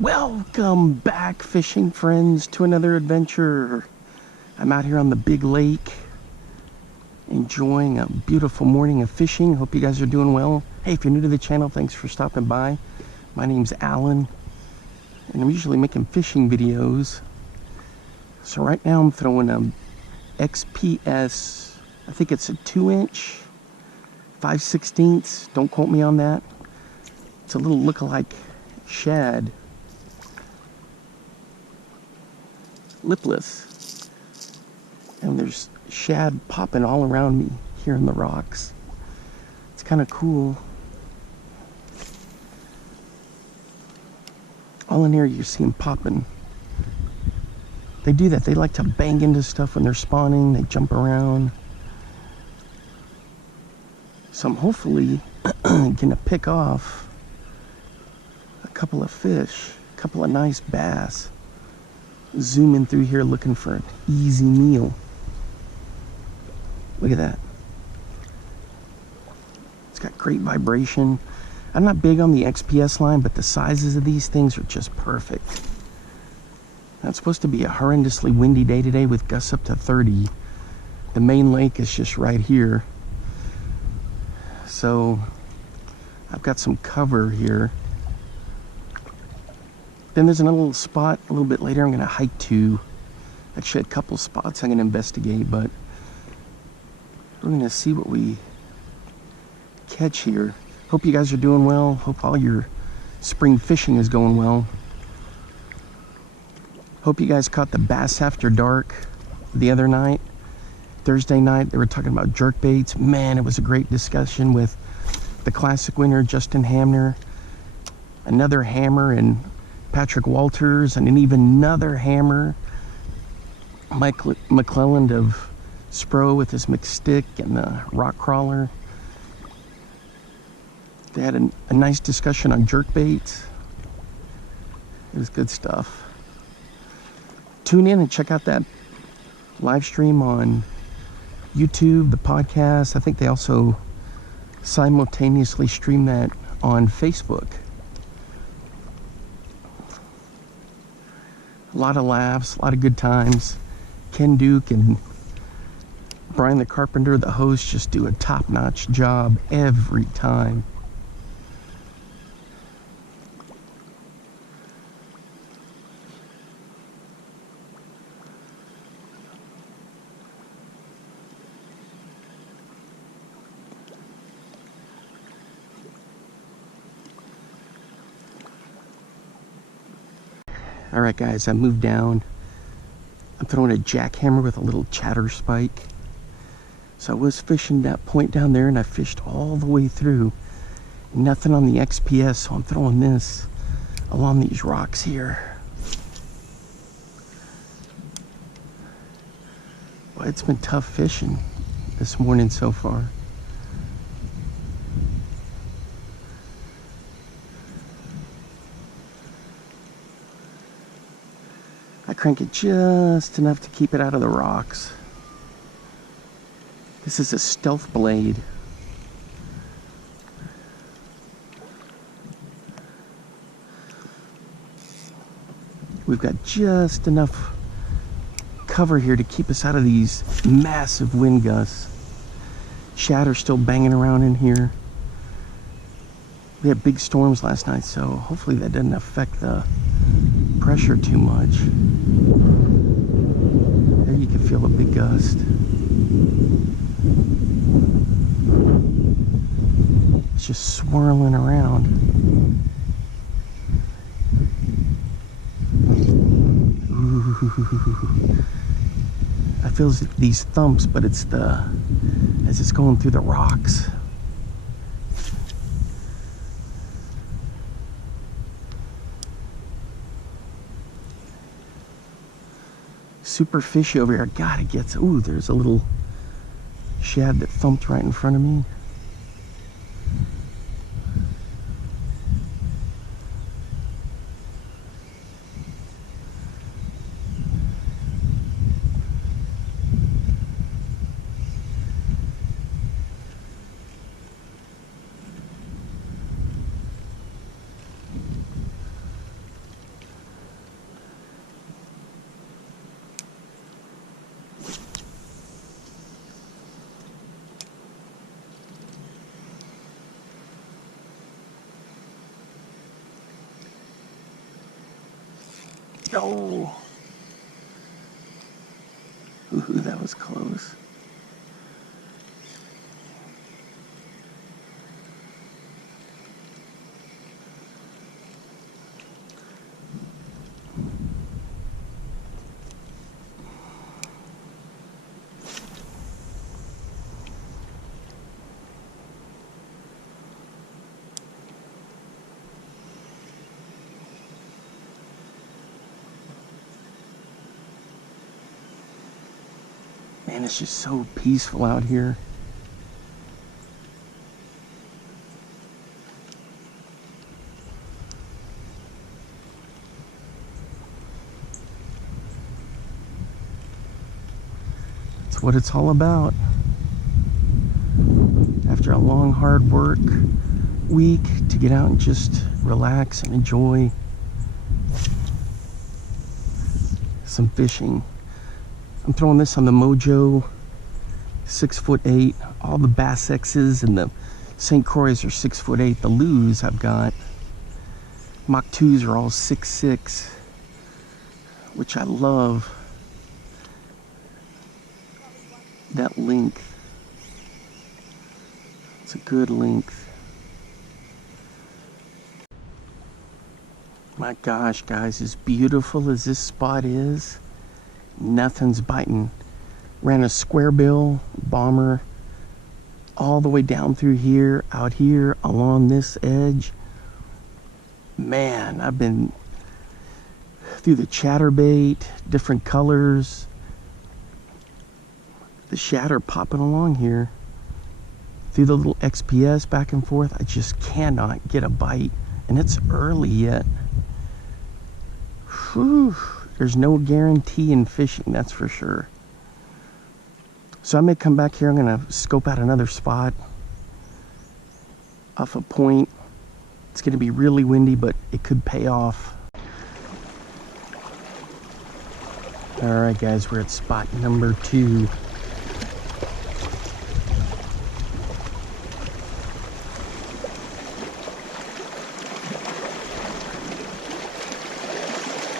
Welcome back, fishing friends, to another adventure. I'm out here on the big lake enjoying a beautiful morning of fishing. Hope you guys are doing well. Hey, if you're new to the channel, thanks for stopping by. My name's Alan and I'm usually making fishing videos. So right now I'm throwing a XPS, I think it's a 2-inch 5/16. Don't quote me on that. It's a little look-alike shad, lipless, and there's shad popping all around me here in the rocks. It's kind of cool. All in here you see them popping. They do that. They like to bang into stuff when they're spawning. They jump around. So I'm hopefully gonna pick off a couple of fish, a couple of nice bass. Zooming through here looking for an easy meal. Look at that. It's got great vibration. I'm not big on the XPS line, but the sizes of these things are just perfect. Now, it's supposed to be a horrendously windy day today with gusts up to 30. The main lake is just right here. So I've got some cover here. Then there's another little spot a little bit later I'm going to hike to. Actually, a couple spots I'm going to investigate, but we're going to see what we catch here. Hope you guys are doing well. Hope all your spring fishing is going well. Hope you guys caught the Bass After Dark the other night. Thursday night, they were talking about jerkbaits. Man, it was a great discussion with the classic winner, Justin Hamner, another hammer, and Patrick Walters, and an even another hammer, Mike McClelland of Spro with his McStick and the rock crawler. They had a nice discussion on jerkbaits. It was good stuff. Tune in and check out that live stream on YouTube, the podcast. I think they also simultaneously stream that on Facebook. A lot of laughs, a lot of good times. Ken Duke and Brian the Carpenter, the host, just do a top-notch job every time. All right, guys, I moved down. I'm throwing a jackhammer with a little chatter spike. So I was fishing that point down there, and I fished all the way through. Nothing on the XPS, so I'm throwing this along these rocks here. Boy, it's been tough fishing this morning so far. I crank it just enough to keep it out of the rocks. This is a stealth blade. We've got just enough cover here to keep us out of these massive wind gusts. Shad are still banging around in here. We had big storms last night, so hopefully that doesn't affect the pressure too much. There you can feel a big gust. It's just swirling around. Ooh. I feel these thumps, but it's as it's going through the rocks. Super fishy over here. God, it gets, ooh, there's a little shad that thumped right in front of me. Oh, ooh, that was close. Man, it's just so peaceful out here. That's what it's all about. After a long, hard work week, to get out and just relax and enjoy some fishing. I'm throwing this on the Mojo 6'8". All the Bass X's and the St. Croix are 6'8". The Lew's I've got, Mach 2s are all 6'6", which I love that length. It's a good length. My gosh, guys, as beautiful as this spot is, nothing's biting. Ran a square bill bomber all the way down through here, out here along this edge. Man, I've been through the chatterbait, different colors, the shatter popping along here, through the little XPS back and forth. I just cannot get a bite, and it's early yet. Whew. There's no guarantee in fishing, that's for sure. So I may come back here. I'm gonna scope out another spot off a point. It's gonna be really windy, but it could pay off. All right, guys, we're at spot number 2.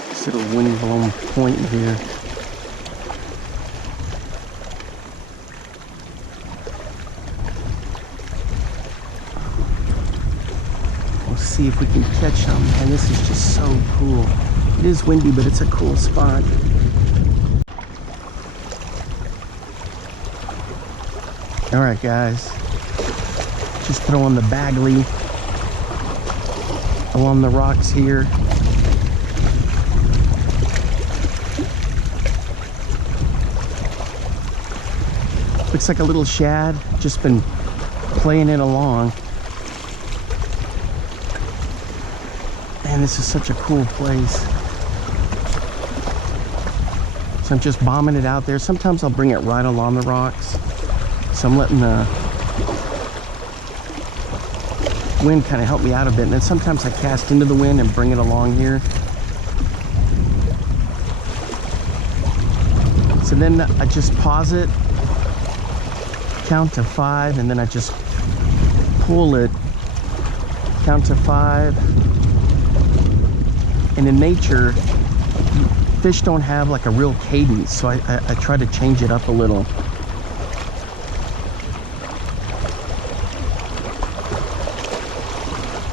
This little wind-blown point here. We'll see if we can catch some. And this is just so cool. It is windy, but it's a cool spot. All right, guys. Just throwing the Bagley along the rocks here. Looks like a little shad, just been playing it along. Man, this is such a cool place. So I'm just bombing it out there. Sometimes I'll bring it right along the rocks. So I'm letting the wind kind of help me out a bit. And then sometimes I cast into the wind and bring it along here. So then I just pause it, count to 5, and then I just pull it, count to 5. And in nature, fish don't have like a real cadence, so I try to change it up a little.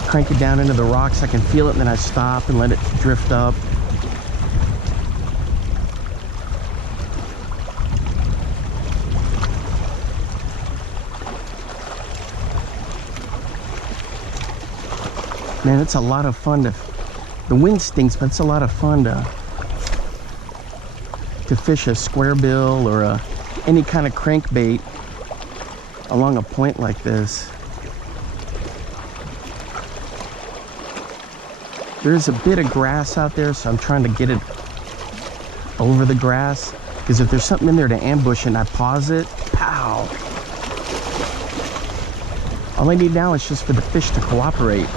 Crank it down into the rocks, I can feel it, and then I stop and let it drift up. Man, it's a lot of fun to, the wind stinks, but it's a lot of fun to fish a square bill or any kind of crankbait along a point like this. There's a bit of grass out there, so I'm trying to get it over the grass, because if there's something in there to ambush and I pause it, pow! All I need now is just for the fish to cooperate.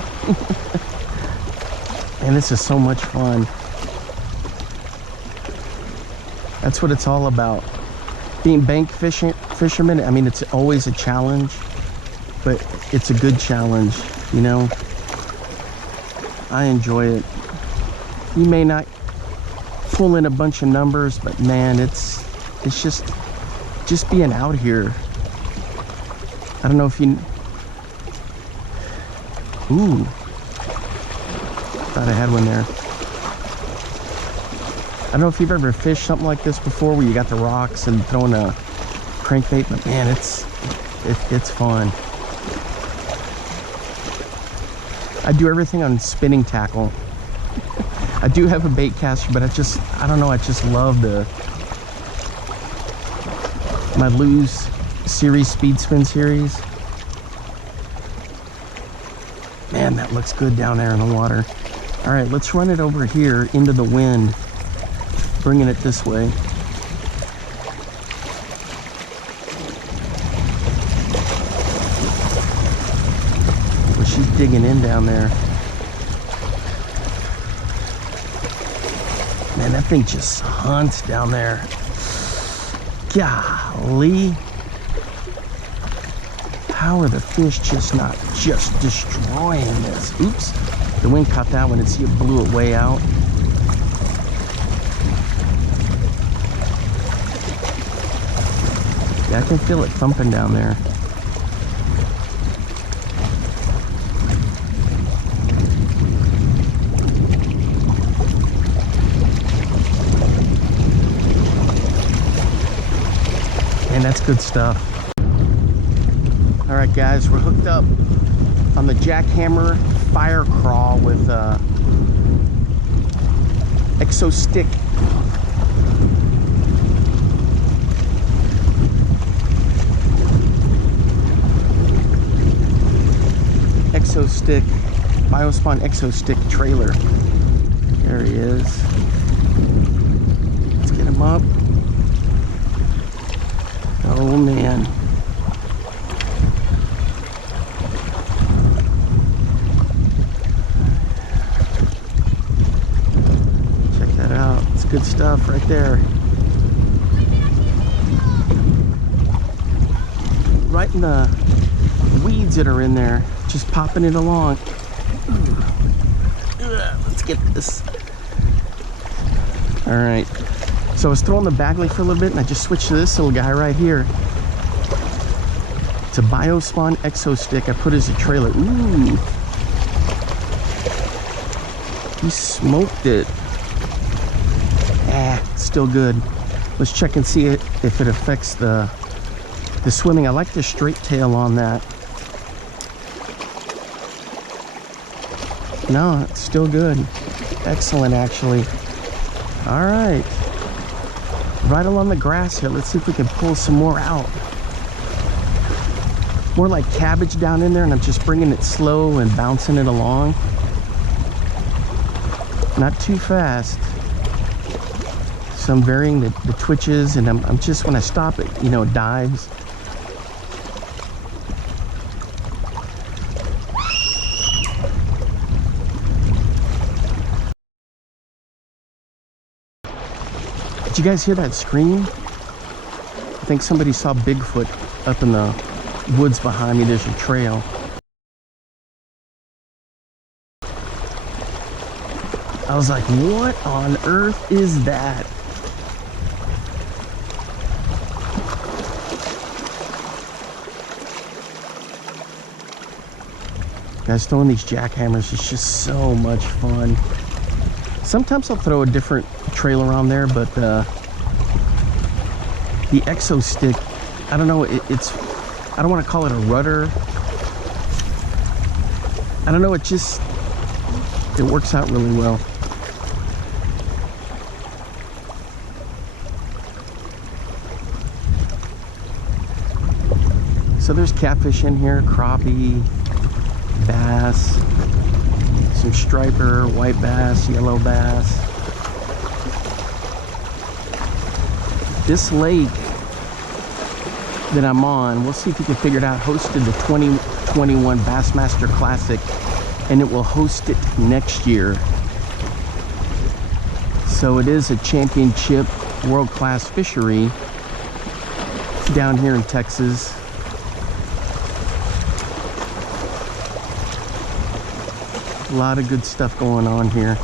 And this is so much fun. That's what it's all about. Being bank fisherman, I mean, it's always a challenge, but it's a good challenge, you know? I enjoy it. You may not pull in a bunch of numbers, but man, it's just being out here. I don't know if you... Ooh. Thought I had one there. I don't know if you've ever fished something like this before, where you got the rocks and throwing a crankbait, but man, it's fun. I do everything on spinning tackle. I do have a bait caster, but I don't know, I just love my Lose series, speed spin series. Man, that looks good down there in the water. All right, let's run it over here into the wind, bringing it this way. Well, she's digging in down there. Man, that thing just hunts down there. Golly. How are the fish just not destroying this? Oops. The wind caught that one and see it blew it way out. Yeah, I can feel it thumping down there. And that's good stuff. All right, guys, we're hooked up on the Jackhammer Fire Crawl with Exo Stick. Exo Stick, Biospawn Exo Stick trailer. There he is. Let's get him up. Oh man. Check that out. It's good stuff right there. Right in the weeds that are in there. Just popping it along. Let's get this. All right. So I was throwing the bag leaf for a little bit, and I just switched to this little guy right here. It's a Biospawn Exo Stick I put as a trailer. Ooh. He smoked it. Still good. Let's check and see if it affects the swimming. I like the straight tail on that. No, it's still good. Excellent, actually. All right. Right along the grass here. Let's see if we can pull some more out. More like cabbage down in there, and I'm just bringing it slow and bouncing it along. Not too fast. So I'm varying the twitches, and I'm just, when I stop it, you know, it dives. Did you guys hear that scream? I think somebody saw Bigfoot up in the woods behind me. There's a trail. I was like, what on earth is that? Guys, throwing these jackhammers is just so much fun. Sometimes I'll throw a different trailer on there, but the Exo Stick, I don't know, it's, I don't want to call it a rudder. I don't know, it works out really well. So there's catfish in here, crappie, bass, some striper, white bass, yellow bass. This lake that I'm on, we'll see if we can figure it out, hosted the 2021 Bassmaster Classic, and it will host it next year. So it is a championship world-class fishery down here in Texas. A lot of good stuff going on here.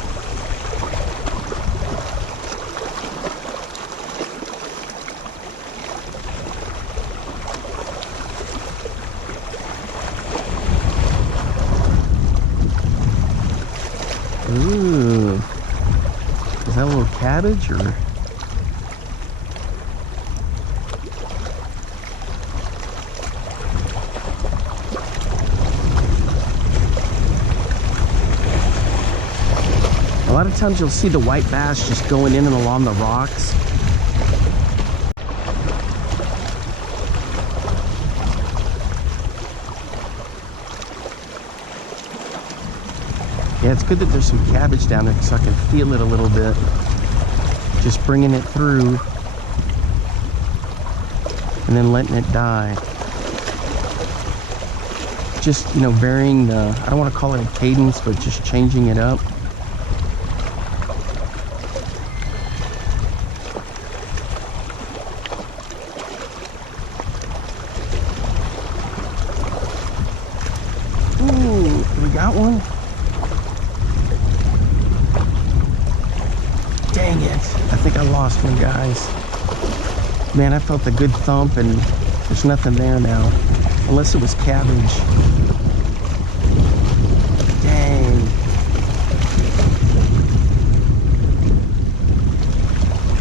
Ooh. Is that a little cabbage or? A lot of times you'll see the white bass just going in and along the rocks. Yeah, it's good that there's some cabbage down there so I can feel it a little bit. Just bringing it through and then letting it die. Just, you know, varying the, I don't want to call it a cadence, but just changing it up. Ooh, we got one? Dang it. I think I lost one, guys. Man, I felt a good thump and there's nothing there now. Unless it was cabbage. Dang.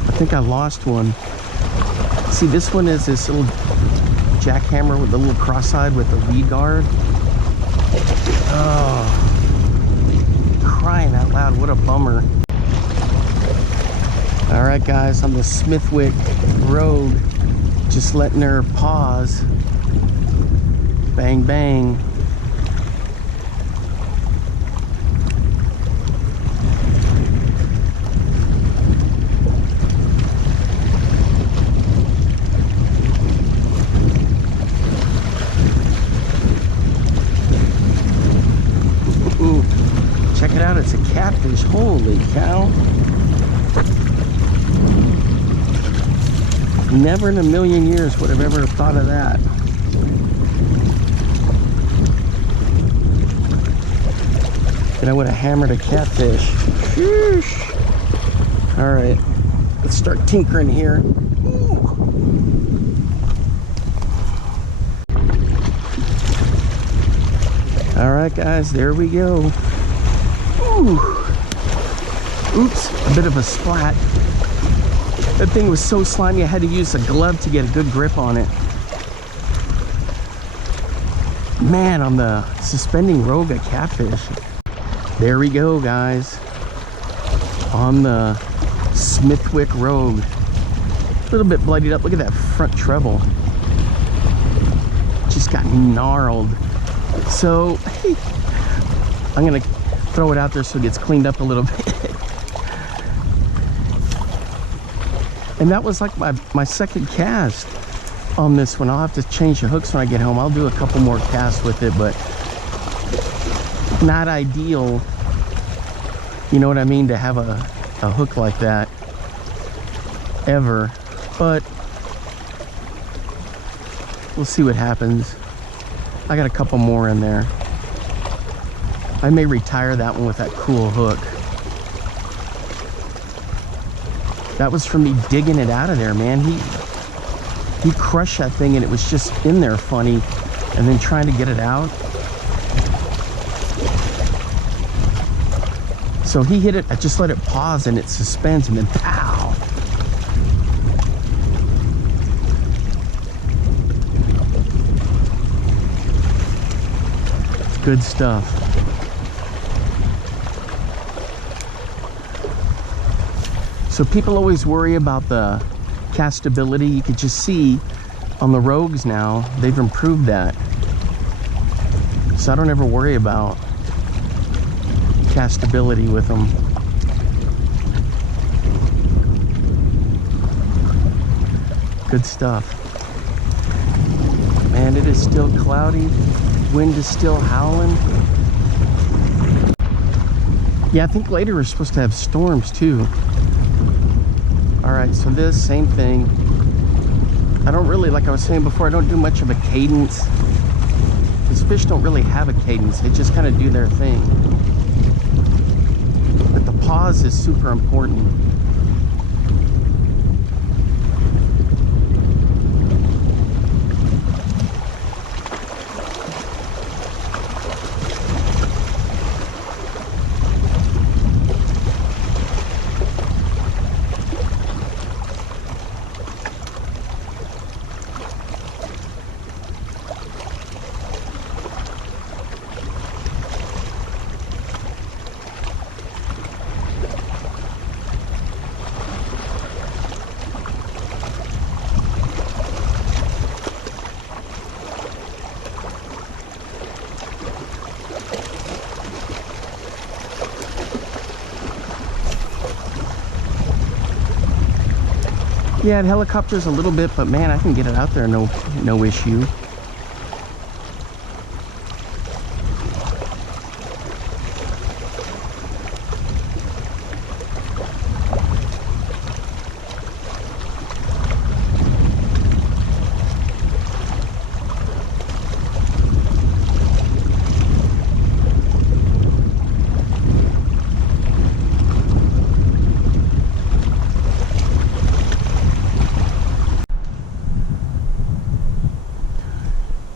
I think I lost one. See, this one is this little jackhammer with the little cross-eyed with the V-guard. Oh. Crying out loud, what a bummer. Alright guys, on the Smithwick Road, just letting her pause. Bang, bang. Ooh, check it out, it's a catfish. Holy cow. Never in a million years would have ever thought of that. And I would have hammered a catfish. Sheesh. All right, let's start tinkering here. Ooh. All right, guys, there we go. Ooh. Oops, a bit of a splat. That thing was so slimy I had to use a glove to get a good grip on it. Man, on the suspending rogue a catfish. There we go, guys. On the Smithwick Road. A little bit bloodied up. Look at that front treble. Just got gnarled. So, I'm gonna throw it out there so it gets cleaned up a little bit. And that was like my second cast on this one. I'll have to change the hooks when I get home. I'll do a couple more casts with it, but not ideal, you know what I mean, to have a hook like that ever. But we'll see what happens. I got a couple more in there. I may retire that one with that cool hook. That was from me digging it out of there, man. He crushed that thing and it was just in there funny, and then trying to get it out. So he hit it, I just let it pause and it suspends and then pow. Good stuff. So people always worry about the castability. You could just see on the rogues now, they've improved that. So I don't ever worry about castability with them. Good stuff. Man, it is still cloudy. Wind is still howling. Yeah, I think later we're supposed to have storms too. All right, so this same thing. I don't really, like I was saying before, I don't do much of a cadence. These fish don't really have a cadence. They just kind of do their thing. But the pause is super important. Yeah, it helicopters a little bit, but man, I can get it out there, no issue.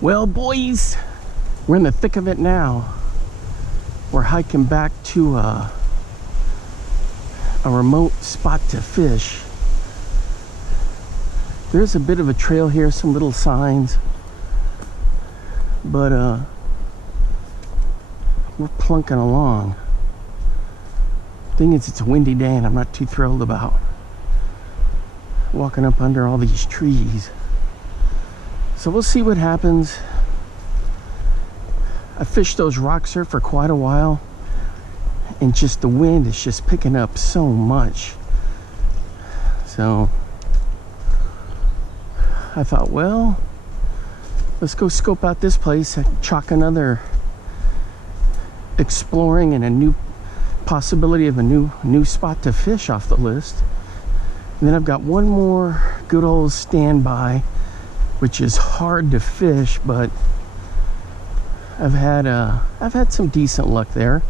Well, boys, we're in the thick of it now. We're hiking back to a remote spot to fish. There's a bit of a trail here, some little signs, but we're plunking along. Thing is, it's a windy day and I'm not too thrilled about walking up under all these trees. So we'll see what happens. I fished those rock surf for quite a while, and just the wind is just picking up so much. So I thought, well, let's go scope out this place, chalk another exploring and a new possibility of a new spot to fish off the list. And then I've got one more good old standby, which is hard to fish, but I've had some decent luck there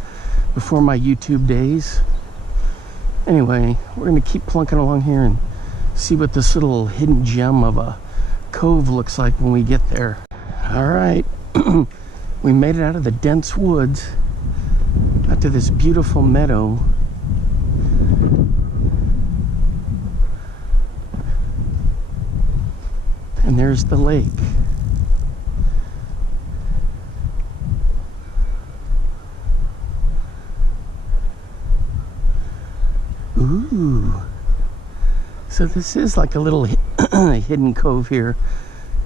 before my YouTube days. Anyway, we're gonna keep plunking along here and see what this little hidden gem of a cove looks like when we get there. All right, we made it out of the dense woods out to this beautiful meadow. And there's the lake. Ooh. So this is like a little hidden cove here.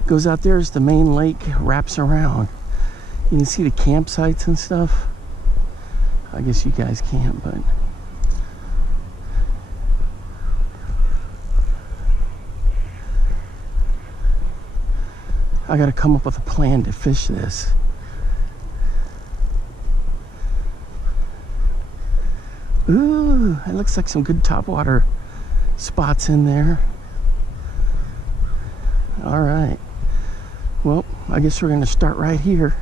Goes out there as the main lake, wraps around. You can see the campsites and stuff. I guess you guys can't, but I gotta come up with a plan to fish this. Ooh, it looks like some good topwater spots in there. All right. Well, I guess we're gonna start right here.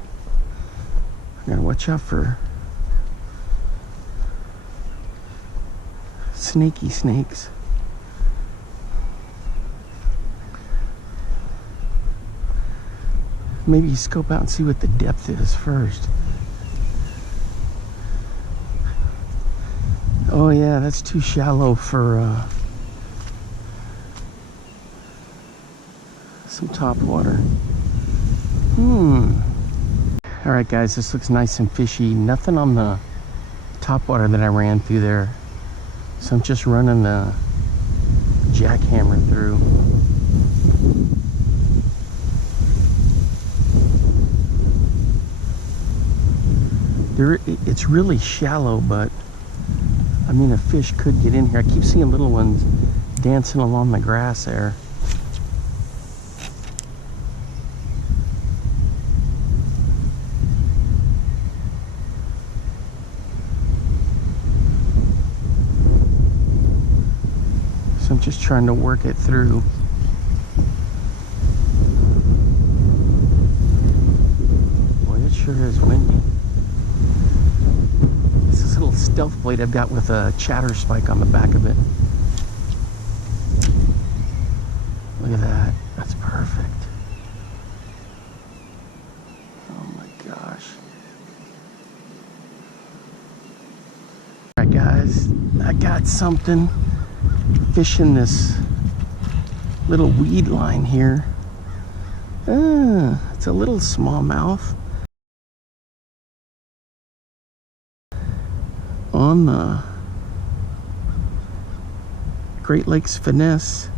I gotta watch out for snaky snakes. Maybe scope out and see what the depth is first. Oh yeah, that's too shallow for some top water. All right, guys, this looks nice and fishy. Nothing on the top water that I ran through there, so I'm just running the jackhammer through. It's really shallow, but I mean, a fish could get in here. I keep seeing little ones dancing along the grass there. So I'm just trying to work it through. Boy, it sure is windy. This little stealth blade I've got with a chatter spike on the back of it. Look at that. That's perfect. Oh my gosh. Alright guys, I got something. Fishing this little weed line here. It's a little smallmouth. On the Great Lakes Finesse.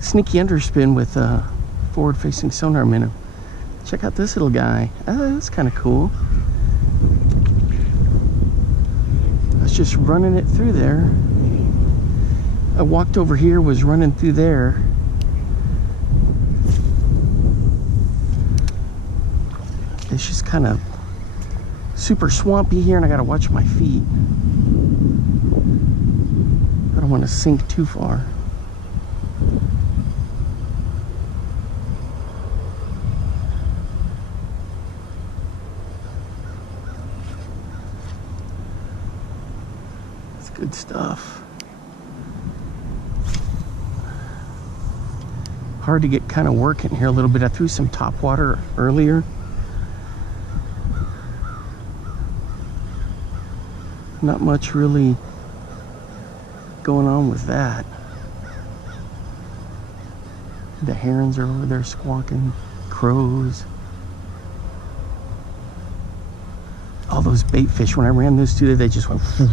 Sneaky underspin with a forward-facing sonar minnow. Check out this little guy. That's kind of cool. just running it through there. I walked over here, was running through there. It's just kind of super swampy here, and I gotta watch my feet. I don't want to sink too far. It's good stuff. Hard to get kind of working here a little bit. I threw some top water earlier. Not much really going on with that. The herons are over there squawking, crows. All those bait fish, when I ran those two, they just went whoosh.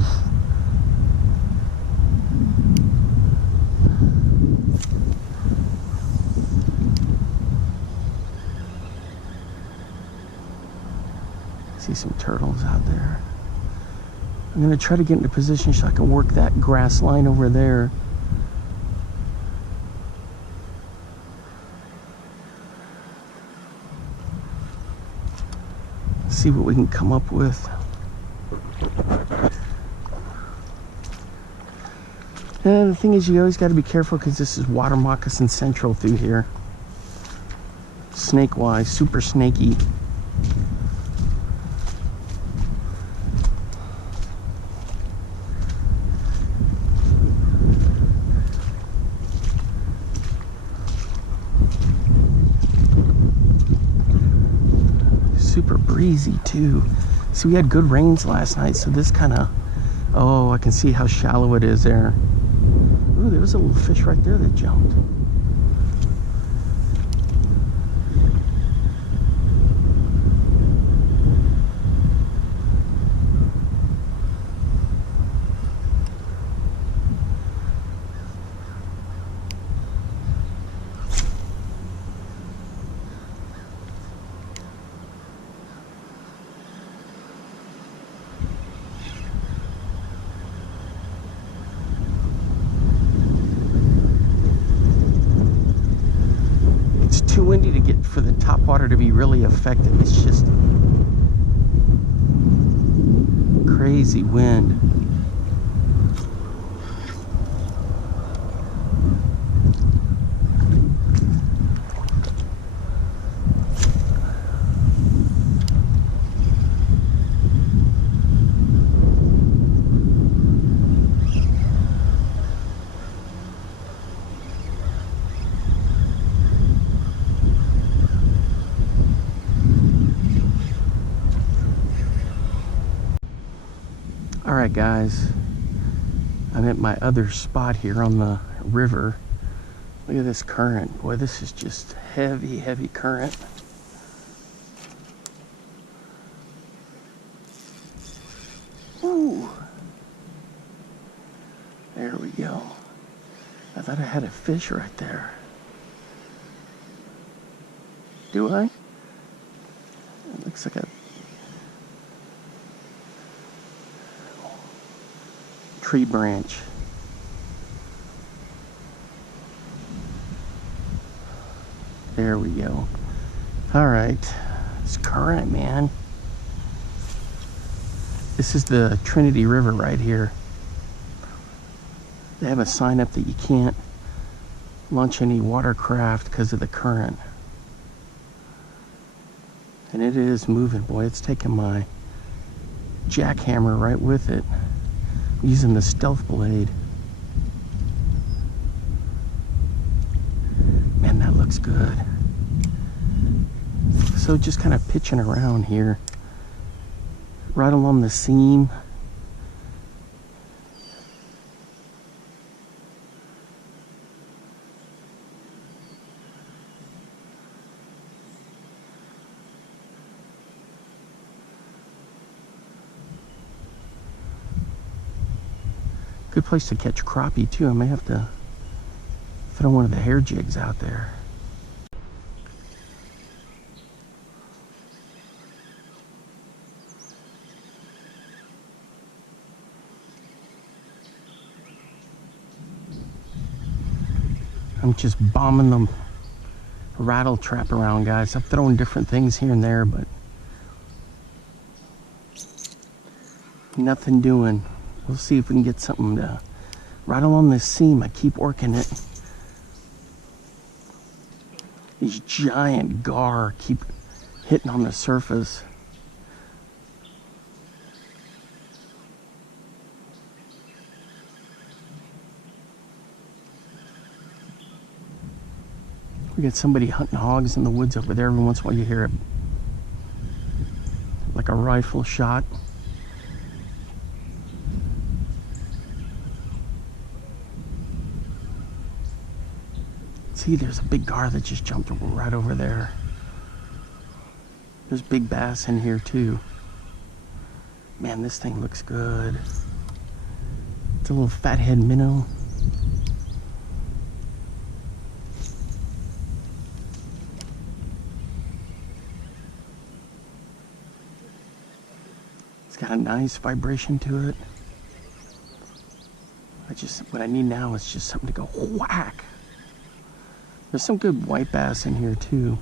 See some turtles out there. I'm going to try to get into position so I can work that grass line over there. See what we can come up with. And the thing is, you always got to be careful because this is water moccasin central through here. Snake-wise, super snaky. Super breezy too. See, we had good rains last night, so this kind of, oh, I can see how shallow it is there. Ooh, there was a little fish right there that jumped. Too windy to get for the top water to be really effective. It's just crazy wind. Alright guys, I'm at my other spot here on the river. Look at this current. Boy, this is just heavy, heavy current. Ooh. There we go. I thought I had a fish right there. Do I? It looks like a tree branch. There we go. All right, it's current, man. This is the Trinity River right here. They have a sign up that you can't launch any watercraft because of the current. And it is moving, boy. It's taking my jackhammer right with it. Using the stealth blade. Man, that looks good. So just kind of pitching around here, right along the seam. Good place to catch crappie too. I may have to throw one of the hair jigs out there. I'm just bombing the rattle trap around, guys. I'm throwing different things here and there, but nothing doing. We'll see if we can get something to right along this seam. I keep working it. These giant gar keep hitting on the surface. We got somebody hunting hogs in the woods over there. Every once in a while you hear it, like a rifle shot. See, there's a big gar that just jumped right over there. There's big bass in here too. Man, this thing looks good. It's a little fathead minnow. It's got a nice vibration to it. What I need now is just something to go whack. There's some good white bass in here too.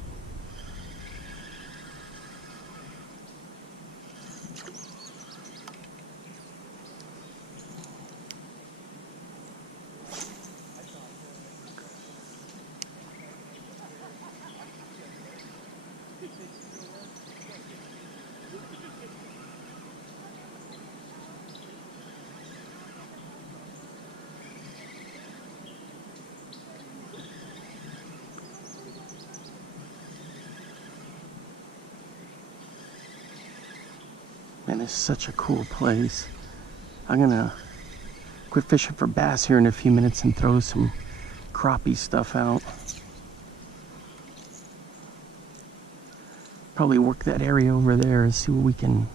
Man, it's such a cool place. I'm gonna quit fishing for bass here in a few minutes and throw some crappie stuff out. Probably work that area over there and see what we can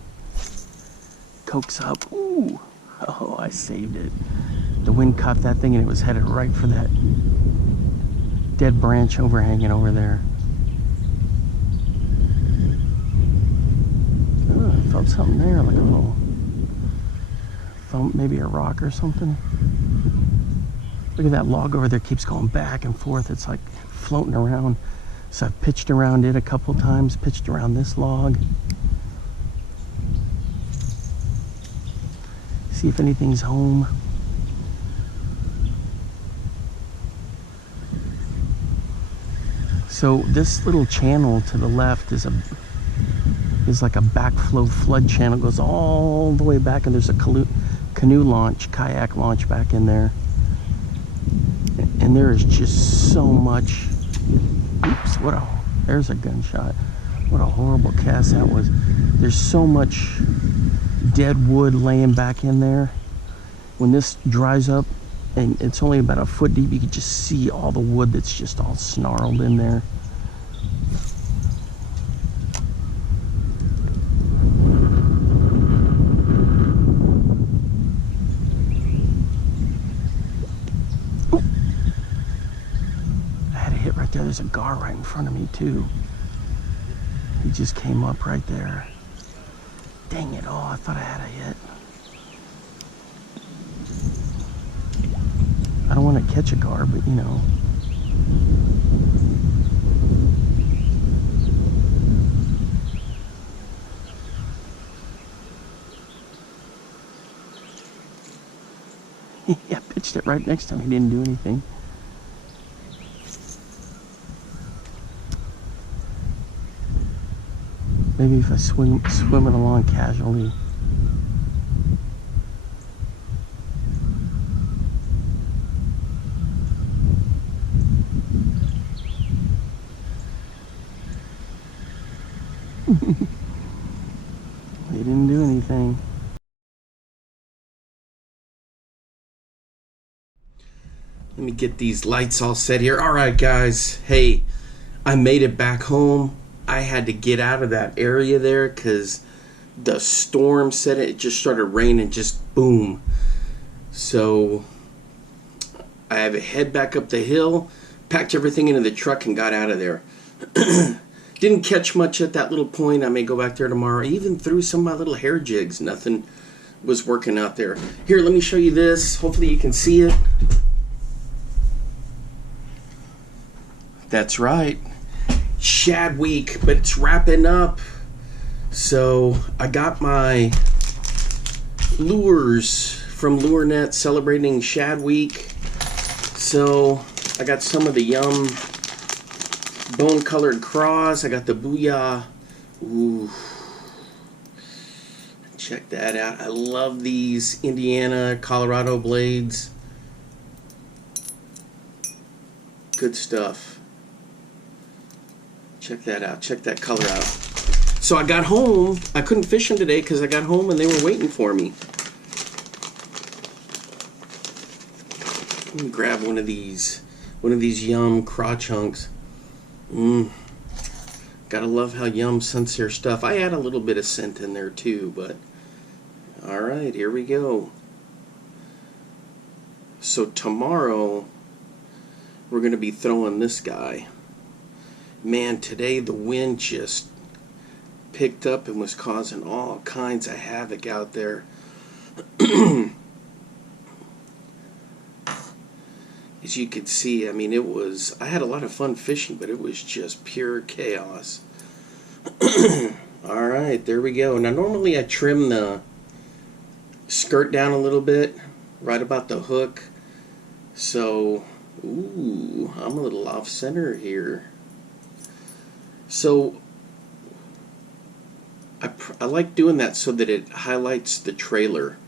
coax up. Ooh, oh, I saved it. The wind caught that thing and it was headed right for that dead branch overhanging over there. I felt something there, like a little thump, maybe a rock or something. Look at that log over there, keeps going back and forth. It's like floating around. So I've pitched around it a couple times, pitched around this log. See if anything's home. So this little channel to the left is like a backflow flood channel, goes all the way back, and there's a canoe launch, kayak launch back in there. And there is just so much, oops, there's a gunshot. What a horrible cast that was. There's so much dead wood laying back in there. When this dries up, and it's only about a foot deep, you can just see all the wood that's just all snarled in there. There's a gar right in front of me too. He just came up right there. Dang it, oh, I thought I had a hit. I don't want to catch a gar, but you know. Yeah, pitched it right next to him. He didn't do anything. Maybe if I swim it along casually. They didn't do anything. Let me get these lights all set here. All right, guys. Hey, I made it back home. I had to get out of that area there because the storm set it just started raining, just boom. So I have to head back up the hill, packed everything into the truck and got out of there. Didn't catch much at that little point. I may go back there tomorrow. Even threw some of my little hair jigs. Nothing was working out there. Here, let me show you this. Hopefully you can see it. That's right. Shad week, but it's wrapping up. So I got my lures from LureNet celebrating Shad week. So I got some of the Yum bone colored craws. I got the Booyah. Ooh. Check that out. I love these Indiana, Colorado blades. Good stuff. Check that out. Check that color out. So I got home. I couldn't fish them today because I got home and they were waiting for me. Let me grab one of these Yum craw chunks. Gotta love how Yum scents their stuff. I add a little bit of scent in there too, but alright, here we go. So tomorrow we're gonna be throwing this guy. Man, today the wind just picked up and was causing all kinds of havoc out there. As you could see, I mean, I had a lot of fun fishing, but it was just pure chaos. Alright, there we go. Now, normally I trim the skirt down a little bit, right about the hook. So, ooh, I'm a little off center here. So, I like doing that so that it highlights the trailer.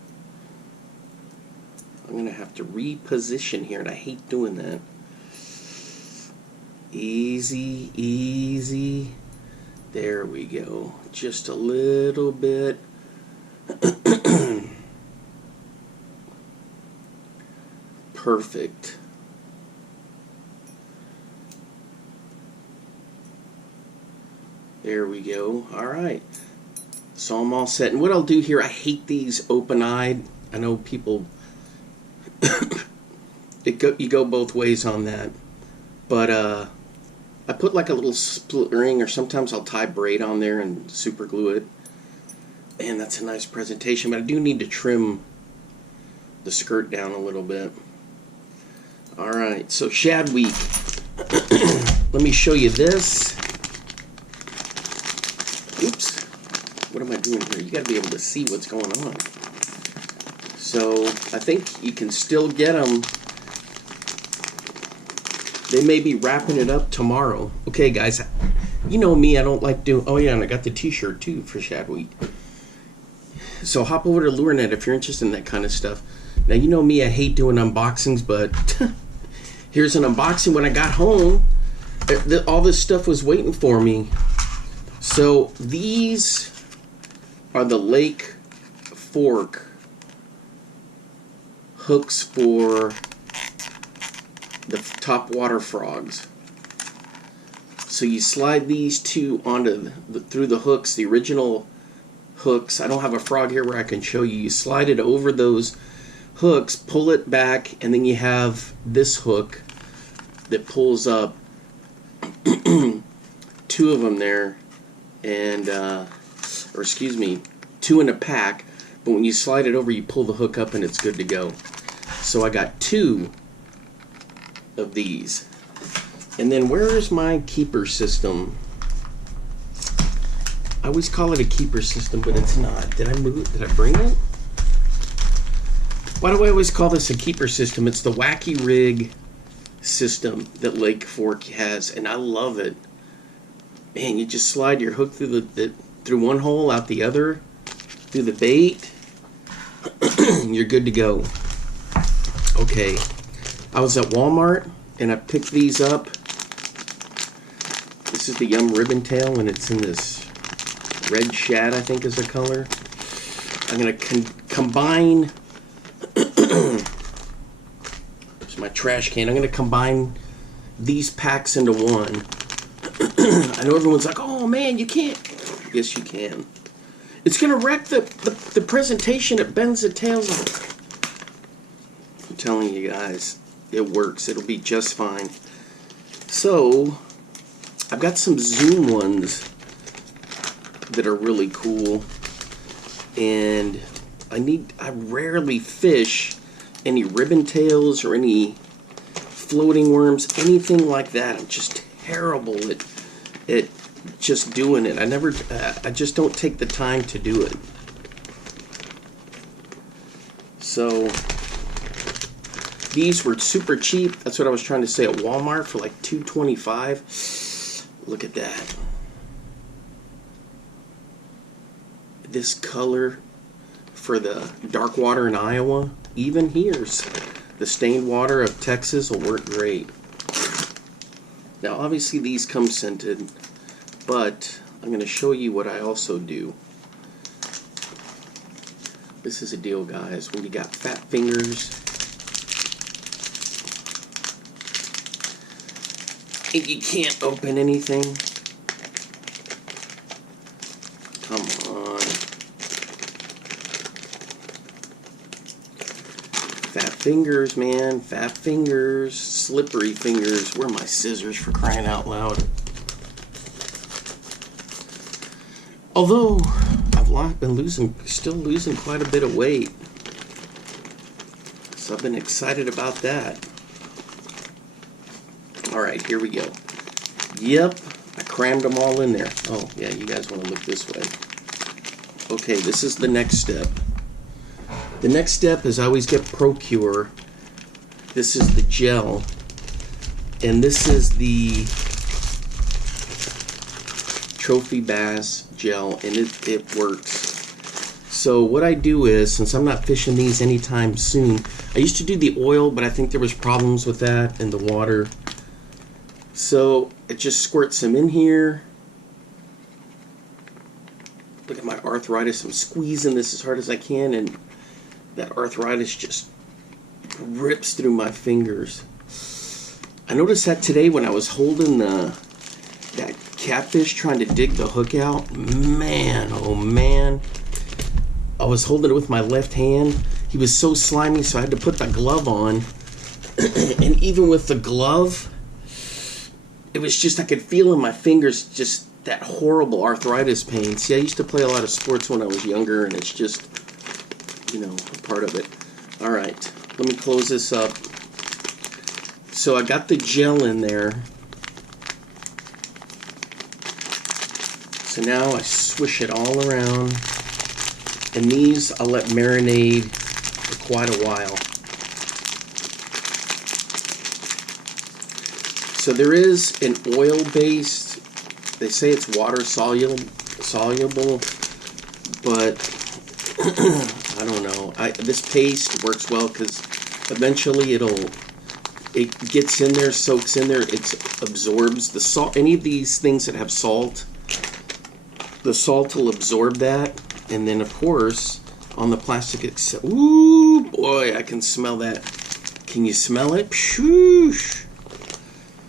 I'm going to have to reposition here, and I hate doing that. Easy, easy. There we go. Just a little bit. Perfect. There we go. All right. So I'm all set. And what I'll do here, I hate these open-eyed. I know people... you go both ways on that, but I put like a little split ring, or sometimes I'll tie braid on there and super glue it, and that's a nice presentation. But I do need to trim the skirt down a little bit. Alright, so Shad week. Let me show you this. Oops, what am I doing here? You gotta be able to see what's going on. So, I think you can still get them. They may be wrapping it up tomorrow. Okay, guys, you know me, I don't like doing... Oh, yeah, and I got the t-shirt, too, for Shad week. So, hop over to LureNet if you're interested in that kind of stuff. Now, you know me, I hate doing unboxings, but here's an unboxing. When I got home, all this stuff was waiting for me. So, these are the Lake Fork hooks for the top water frogs. So you slide these two onto through the hooks, the original hooks. I don't have a frog here where I can show you. You slide it over those hooks, pull it back, and then you have this hook that pulls up. Two of them there, and or excuse me, two in a pack. But when you slide it over, you pull the hook up and it's good to go. So I got two of these. And then where is my keeper system? I always call it a keeper system, but it's not. Did I move it? Did I bring it? Why do I always call this a keeper system? It's the Wacky Rig system that Lake Fork has, and I love it. Man, you just slide your hook through through one hole, out the other, through the bait, you're good to go. Okay, I was at Walmart and I picked these up. This is the Yum Ribbon Tail, and it's in this red shad, I think is the color. I'm going to combine. There's my trash can. I'm going to combine these packs into one. I know everyone's like, oh man, you can't. Yes, you can. It's going to wreck the presentation. It bends the tails off. I'm telling you guys, it works. It'll be just fine. So, I've got some Zoom ones that are really cool. And I rarely fish any ribbon tails or any floating worms, anything like that. I'm just terrible at just doing it. I just don't take the time to do it. So these were super cheap. That's what I was trying to say, at Walmart for like $2.25. Look at that. This color for the dark water in Iowa, even here's the stained water of Texas will work great. Now obviously these come scented, but I'm going to show you what I also do. This is a deal, guys, when you got fat fingers and you can't open anything. Come on. Fat fingers, man. Fat fingers. Slippery fingers. Where are my scissors, for crying out loud? Although I've been still losing quite a bit of weight. So I've been excited about that. Alright, here we go. Yep, I crammed them all in there. Oh, yeah, you guys want to look this way. Okay, this is the next step. The next step is I always get Procure. This is the gel. And this is the Trophy Bass gel, and it works. So what I do is, since I'm not fishing these anytime soon, I used to do the oil, but I think there was problems with that and the water. So it just squirts them in here. Look at my arthritis. I'm squeezing this as hard as I can, and that arthritis just rips through my fingers. I noticed that today when I was holding that catfish, trying to dig the hook out. Man, oh man. I was holding it with my left hand. He was so slimy, so I had to put the glove on. And even with the glove, it was just, I could feel in my fingers just that horrible arthritis pain. See, I used to play a lot of sports when I was younger, and it's just, you know, a part of it. All right, let me close this up. So I got the gel in there. So now I swish it all around. And these I'll let marinate for quite a while. So there is an oil-based, they say it's water soluble, but I don't know. This paste works well because eventually it gets in there, soaks in there, it absorbs the salt. Any of these things that have salt, the salt will absorb that, and then of course on the plastic itself. Ooh boy, I can smell that. Can you smell it? Shoosh.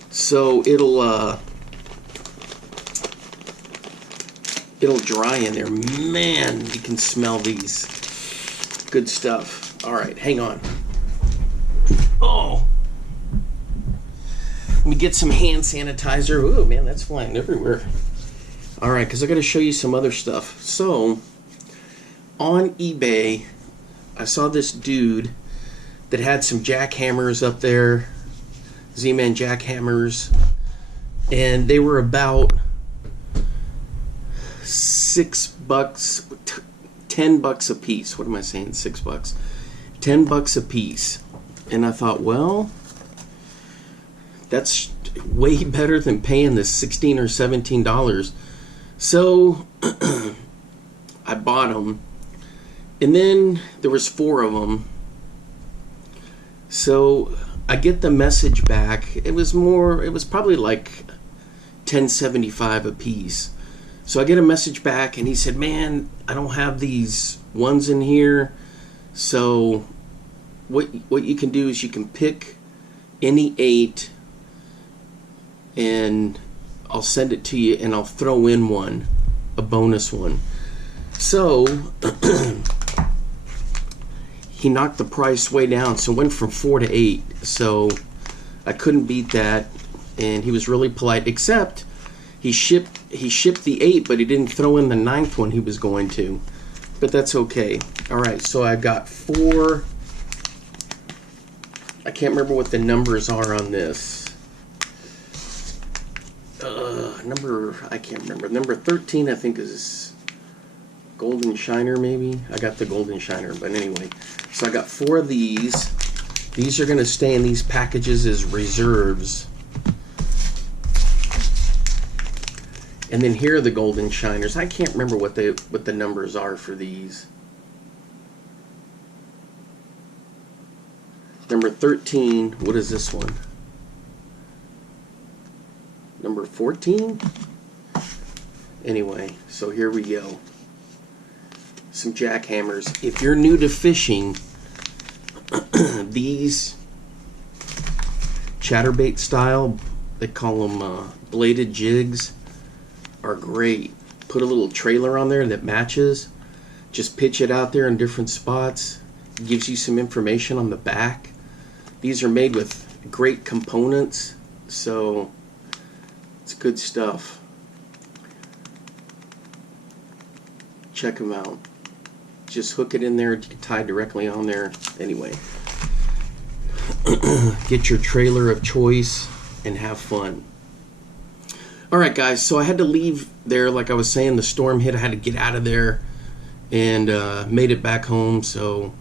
So it'll dry in there. Man, you can smell these. Good stuff. All right, hang on. Oh, let me get some hand sanitizer. Oh man, that's flying everywhere. All right, because I got to show you some other stuff. So on eBay, I saw this dude that had some jackhammers up there, Z-Man jackhammers, and they were about $6, $10 a piece. What am I saying? $6, $10 a piece. And I thought, well, that's way better than paying the $16 or $17. So I bought them, and then there was 4 of them. So I get the message back. It was probably like $10.75 a piece. So I get a message back, and he said, man, I don't have these ones in here. So what you can do is you can pick any 8, and I'll send it to you, and I'll throw in one, a bonus one. So he knocked the price way down, so it went from 4 to 8. So I couldn't beat that, and he was really polite, except he shipped the 8, but he didn't throw in the 9th one he was going to. But that's okay. All right, so I've got 4. I can't remember what the numbers are on this. I can't remember. Number 13, I think, is Golden Shiner, maybe. I got the Golden Shiner, but anyway. So I got 4 of these. These are going to stay in these packages as reserves. And then here are the Golden Shiners. I can't remember what the numbers are for these. Number 13, what is this one? Number 14? Anyway, so here we go. Some jackhammers. If you're new to fishing, these chatterbait style, they call them bladed jigs, are great. Put a little trailer on there that matches. Just pitch it out there in different spots. It gives you some information on the back. These are made with great components, so it's good stuff. Check them out. Just hook it in there, tie directly on there. Anyway, get your trailer of choice and have fun. Alright guys, so I had to leave there. Like I was saying, the storm hit. I had to get out of there and made it back home. So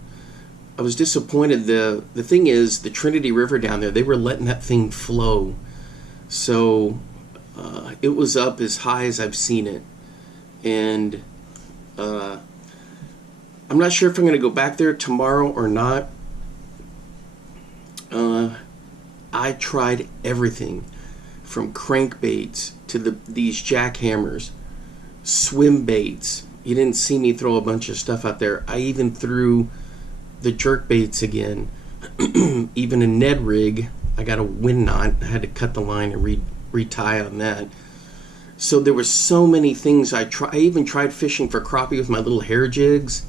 I was disappointed. The thing is, the Trinity River down there, they were letting that thing flow. So it was up as high as I've seen it. And I'm not sure if I'm going to go back there tomorrow or not. I tried everything from crankbaits to these jackhammers, swim baits. You didn't see me throw a bunch of stuff out there. I even threw the jerk baits again. Even a Ned rig. I got a wind knot. I had to cut the line and retie on that. So there were so many things I tried. I even tried fishing for crappie with my little hair jigs,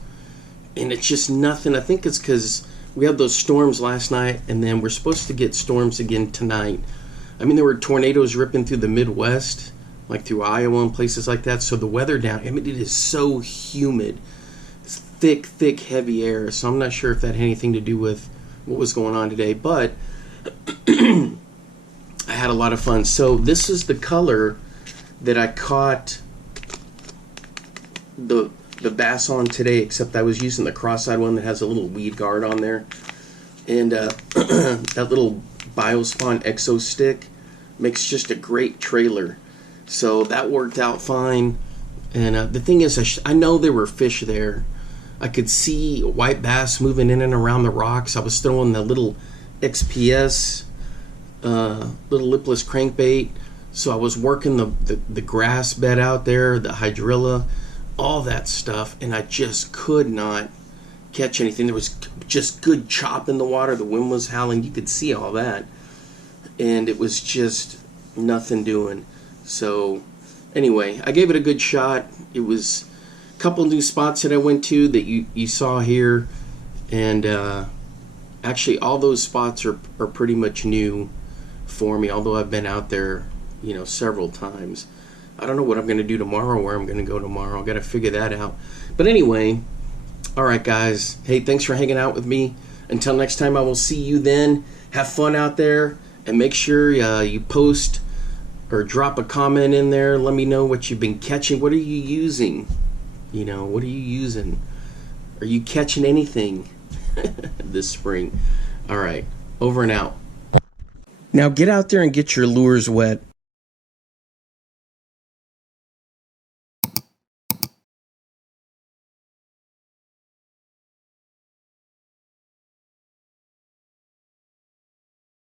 and it's just nothing. I think it's because we had those storms last night, and then we're supposed to get storms again tonight. I mean, there were tornadoes ripping through the Midwest, like through Iowa and places like that. So the weather down, I mean, it is so humid. It's thick, thick, heavy air. So I'm not sure if that had anything to do with what was going on today, but I had a lot of fun. So this is the color that I caught the bass on today, except I was using the cross-eyed one that has a little weed guard on there. And that little Biospawn Exo stick makes just a great trailer. So that worked out fine. And the thing is, I know there were fish there. I could see white bass moving in and around the rocks. I was throwing the little XPS, little lipless crankbait. So I was working the grass bed out there, the hydrilla, all that stuff, and I just could not catch anything. There was just good chop in the water. The wind was howling. You could see all that. And it was just nothing doing. So anyway, I gave it a good shot. It was a couple new spots that I went to that you saw here. And actually all those spots are pretty much new for me, although I've been out there, you know, several times. I don't know what I'm going to do tomorrow, where I'm going to go tomorrow. I've got to figure that out. But anyway, all right, guys. Hey, thanks for hanging out with me. Until next time, I will see you then. Have fun out there, and make sure you post or drop a comment in there. Let me know what you've been catching. What are you using? You know, what are you using? Are you catching anything this spring? All right, over and out. Now get out there and get your lures wet.